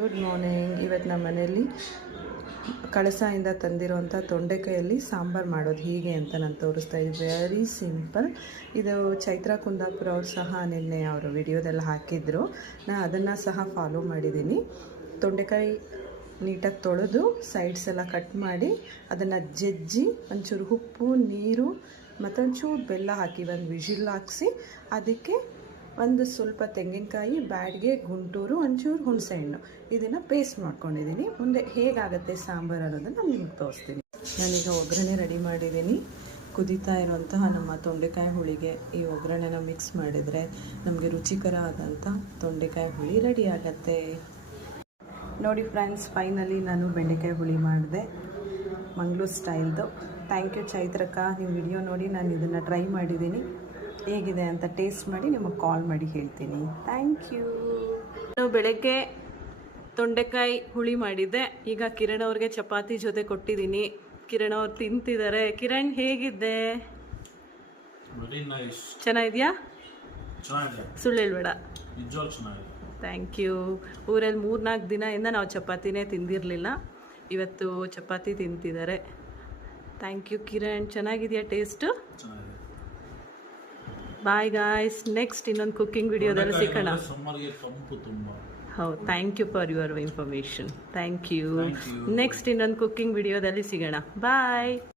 Good morning. ಇವತ್ತು ನಮ್ಮ ಮನೆಯಲ್ಲಿ ಕಳಸಾಯಿಂದ ತಂದಿರುವಂಥ ತೊಂಡೆಕಾಯಲ್ಲಿ ಸಾಂಬಾರು ಮಾಡೋದು ಹೀಗೆ ಅಂತ ನಾನು ತೋರಿಸ್ತಾ ಇದ್ದೀನಿ. Very simple. ಇದು ಚೈತ್ರ ಕುಂದಾಪುರ ಅವ್ರು ಸಹ ನಿನ್ನೆ ಅವರು ವಿಡಿಯೋದಲ್ಲಿ ಹಾಕಿದ್ರು. ನಾನು ಅದನ್ನು ಸಹ ಫಾಲೋ ಮಾಡಿದ್ದೀನಿ. ತೊಂಡೆಕಾಯಿ ನೀಟಾಗಿ ತೊಳೆದು ಸೈಡ್ಸ್ ಎಲ್ಲ ಕಟ್ ಮಾಡಿ ಅದನ್ನು ಜಜ್ಜಿ ಒಂಚೂರು ಉಪ್ಪು ನೀರು ಮತ್ತೊಂಚೂರು ಬೆಲ್ಲ ಹಾಕಿ ಒಂದು ವಿಜಿಲ್ ಹಾಕಿಸಿ ಅದಕ್ಕೆ ಒಂದು ಸ್ವಲ್ಪ ತೆಂಗಿನಕಾಯಿ, ಬ್ಯಾಡ್ಗೆ, ಗುಂಟೂರು, ಒಂಚೂರು ಹುಣಸೆಹಣ್ಣು ಇದನ್ನು ಪೇಸ್ಟ್ ಮಾಡ್ಕೊಂಡಿದ್ದೀನಿ. ಮುಂದೆ ಹೇಗಾಗುತ್ತೆ ಸಾಂಬಾರು ಅನ್ನೋದನ್ನು ನಾನು ನಿಮ್ಗೆ ತೋರಿಸ್ತೀನಿ. ನಾನೀಗ ಒಗ್ಗರಣೆ ರೆಡಿ ಮಾಡಿದ್ದೀನಿ. ಕುದೀತಾ ಇರುವಂತಹ ನಮ್ಮ ತೊಂಡೆಕಾಯಿ ಹುಳಿಗೆ ಈ ಒಗ್ಗರಣೆನ ಮಿಕ್ಸ್ ಮಾಡಿದರೆ ನಮಗೆ ರುಚಿಕರ ಆದಂಥ ತೊಂಡೆಕಾಯಿ ಹುಳಿ ರೆಡಿ ಆಗುತ್ತೆ. ನೋಡಿ ಫ್ರೆಂಡ್ಸ್, ಫೈನಲಿ ನಾನು ಬೆಂಡೆಕಾಯಿ ಹುಳಿ ಮಾಡಿದೆ ಮಂಗಳೂರು ಸ್ಟೈಲ್ದು. ಥ್ಯಾಂಕ್ ಯು ಚೈತ್ರಕ್ಕ, ನೀವು ವಿಡಿಯೋ ನೋಡಿ ನಾನು ಇದನ್ನು ಟ್ರೈ ಮಾಡಿದ್ದೀನಿ. ಹೇಗಿದೆ ಅಂತ ಟೇಸ್ಟ್ ಮಾಡಿ ನಿಮಗೆ ಕಾಲ್ ಮಾಡಿ ಹೇಳ್ತೀನಿ. Thank you. ನಾನು ಬೆಳಗ್ಗೆ ತೊಂಡೆಕಾಯಿ ಹುಳಿ ಮಾಡಿದ್ದೆ. ಈಗ ಕಿರಣ್ ಅವ್ರಿಗೆ ಚಪಾತಿ ಜೊತೆ ಕೊಟ್ಟಿದ್ದೀನಿ. ಕಿರಣ್ ಅವ್ರು ತಿಂತಿದ್ದಾರೆ. ಕಿರಣ್ ಹೇಗಿದ್ದೆ? ಚೆನ್ನಾಗಿದೆಯಾ? ಸುಳ್ಳು ಹೇಳ್ಬೇಡ. Thank you. ಊರಲ್ಲಿ 3-4 ದಿನದಿಂದ ನಾವು ಚಪಾತಿನೇ ತಿಂದಿರಲಿಲ್ಲ. ಇವತ್ತು ಚಪಾತಿ ತಿಂತಿದ್ದಾರೆ. Thank you Kiran. ಚೆನ್ನಾಗಿದೆಯಾ ಟೇಸ್ಟು? ಬಾಯ್ ಗಾಯ್ಸ್, ನೆಕ್ಸ್ಟ್ ಇನ್ನೊಂದು ಕುಕ್ಕಿಂಗ್ ವಿಡಿಯೋದಲ್ಲಿ ಸಿಗೋಣ. ಹೌದು, thank you for your information. Thank you. Next ಇನ್ನೊಂದು ಕುಕ್ಕಿಂಗ್ ವಿಡಿಯೋದಲ್ಲಿ ಸಿಗೋಣ. ಬಾಯ್.